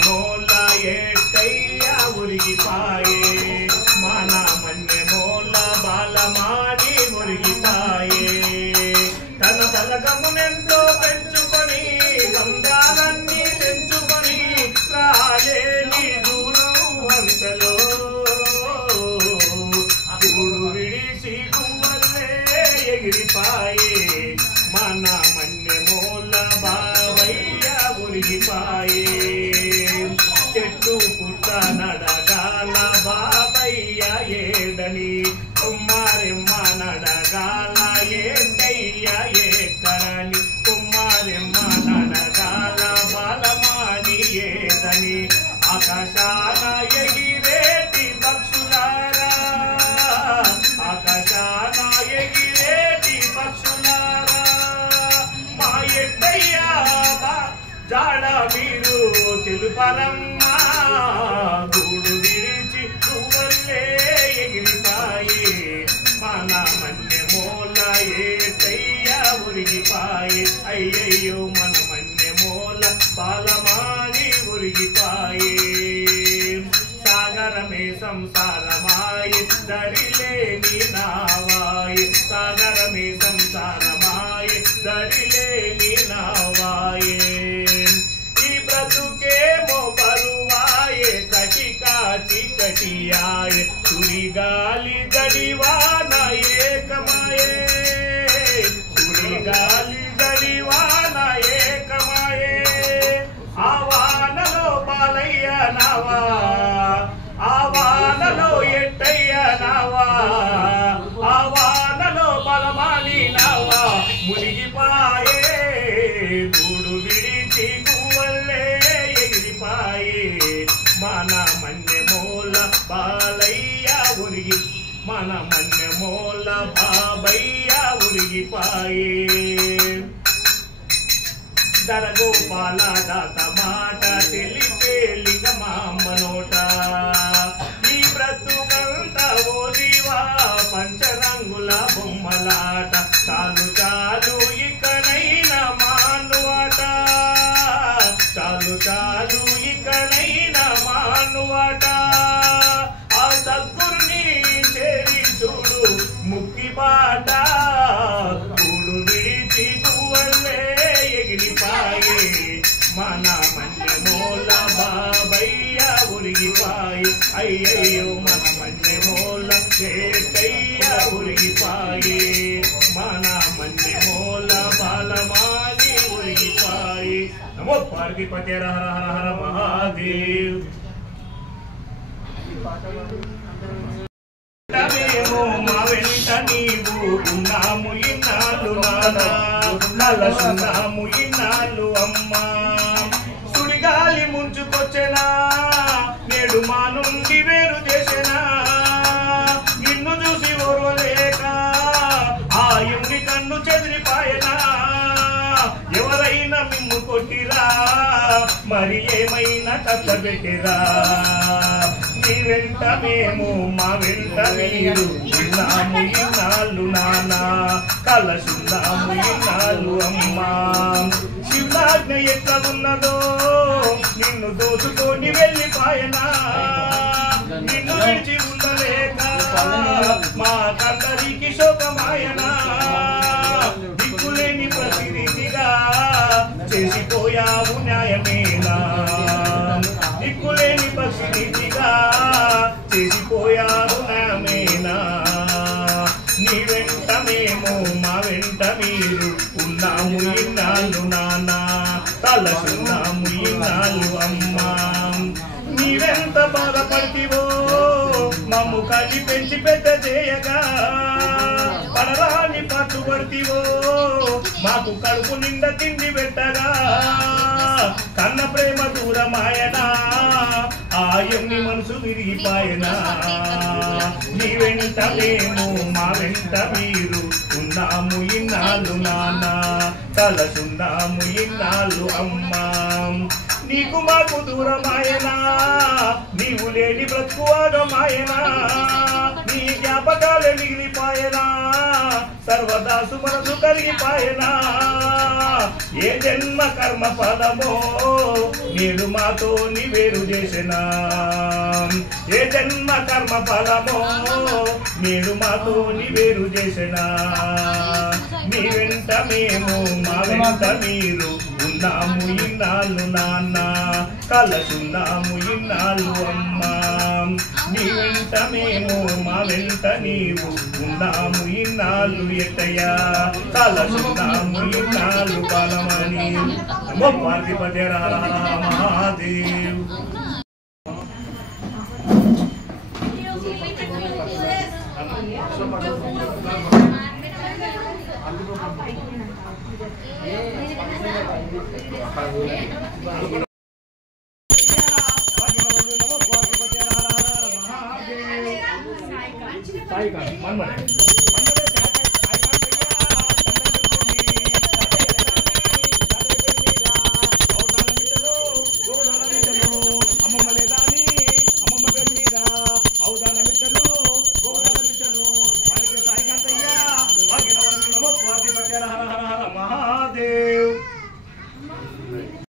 మన్యమోల ఏటయ్య ఉరిగిపాయే మన మన్యమోల బాలమాని ఉరిగిపాయే తన బలగమునెంతో పెంచుకొని గంగాలన్నీ తెంచుకొని రాలేని దూరం అంతలో గూడు విడిసి గువ్వల్లే ఎగిరిపాయే మన మన్యమోల బావయ్య ఉరిగిపాయే చెట్టు పుట్ట నడగాల బాబయ్య ఏడని కుమ్మారెమ్మ నడగాల ఏటయ్య ఎక్కడని కుమ్మారెమ్మ నడగాల బాలమాని ఏదని ఆకాశాన ఎగిరేటి పక్షులారా ఆకాశాన ఎగిరేటి పక్షులారా మా ఎట్టయ్య జాడ మీరు తెలుపరమ్మా గూడు విరిచి పువ్వులే ఎగిరిపాయే మన మన్యమోల ఏటయ్య ఉరిగిపాయే అయ్యయ్యో మన మన్యమోల బాలమాని ఉరిగిపాయే సాగరమే సంసారమాయే దరిలేని నావాయే సాగరమే సంసారమాయే దరిలేని నావాయే ఈ బ్రతుకేమో బరువాయే కటికా చీకటియాయే సుడిగాలి గడివాన ఏకమాయే సుడిగాలి గడివాన ఏకమాయే ఆ వానలో బాలయ్య నావా ఆ వానలో ఎట్టయ్య నావా ఆ వానలో బలమాని నావా మునిగిపాయే గూడు విడిచి గువ్వల్లే ఎగిరిపాయే మన మన్యమోల బాలయ్య ఉరిగి మన మన్యమోల బాబయ్య ఉరిగిపాయే దరగోపాల దాత మాట తెలిపే లింగమాంబ నోట ఈ బ్రతుకంత ఓదివా పంచరంగుల బొమ్మలాట చాలు చాలు ఇకనైనా మానువాట చాలు చాలు ఇకనైనా మానువాట ఆ సద్గురుని చేరి చూడు ముక్తి బాట గూడు విడిచి పువ్వులే ఎగిరిపాయే మన మన్యమోల బాబయ్య ఉరిగిపాయే అయ్యయ్యో మన మన్యమోల ఏటయ్య ఉరిగిపాయే మన మన్యమోల బాలమాని ఉరిగిపాయే నమో పార్వతీపతే హర హర హర మహాదేవ్ మా వెంట నీవు ఉన్నాము ఇన్నాళ్ళు నానా నలసున్నాము ఇన్నాళ్ళు అమ్మా సుడిగాలి ముంచుకొచ్చెనా నేడు మా నుండి వేరు చేసెనా నిన్ను చూసి ఓర్వలేక ఆయుని కన్ను చెదిరిపాయనా ఎవరైనా మిమ్ము కొట్టిరా మరి ఏమైనా కట్టబెట్టిరా నీ వెంట మేము మా వెంట మీరు ఉన్నాము ఇన్నాళ్ళు నానా కలసున్నాము ఇన్నాళ్ళు అమ్మా శివనాజ్ఞ ఎట్లా ఉన్నదో నిన్ను దోచుకొని వెళ్ళిపాయనా నిన్ను విడిచి ఉండలేక మా కందరికి శోకమాయనా దిక్కులేని ప్రతినిధిగా చేసిపోయావు న్యాయమేనా దిక్కులేని ప్రతినిధిగా చేసిపోయావు న్యాయమేనా నీ వెంట మేము మా వెంట మీరు ఉన్నాము ఇన్నాళ్ళు నానా తలసున్నాము ఇన్నాళ్ళు అమ్మా నీవెంత బాధపడితివో మమ్ము కలి పెంచి పెద్ద చేయగా పడరాని పట్టుబడితివో మాకు కడుపు నిండా తిండి పెట్టగా కన్న ప్రేమ దూరమాయనా ఆయన్ని మనసు విరిగిపాయనా నీ వెంట మేము మా వెంట మీరు ఉన్నాము ఇన్నాళ్ళు నానా తలసున్నాము ఇన్నాళ్ళు అమ్మా నీకు మాకు దూరమాయనా నీవు లేని బ్రతుకువాగమాయనా నీ జ్ఞాపకాలే మిగిలిపాయనా సర్వదాసు మనసు కరిగిపాయనా ఏ జన్మ కర్మ ఫలమో నేడు మాతో నీ వేరు చేసినా ఏ జన్మ కర్మ ఫలమో నేడు మాతో నీ వేరు చేసినా నీ వెంట మేము మా వెంట మీరు ఉన్నాము ఇన్నాళ్ళు నాన్న కలసున్నాము ఇన్నాళ్ళు అమ్మా నీ వెంట మేము మా వెంట నీవు ఉన్నాము ఇన్నాళ్ళు ఎట్టయ్యా కలసున్నాము ఇన్నాళ్ళు బలమని నమో పార్వతీ మహాదేవ్.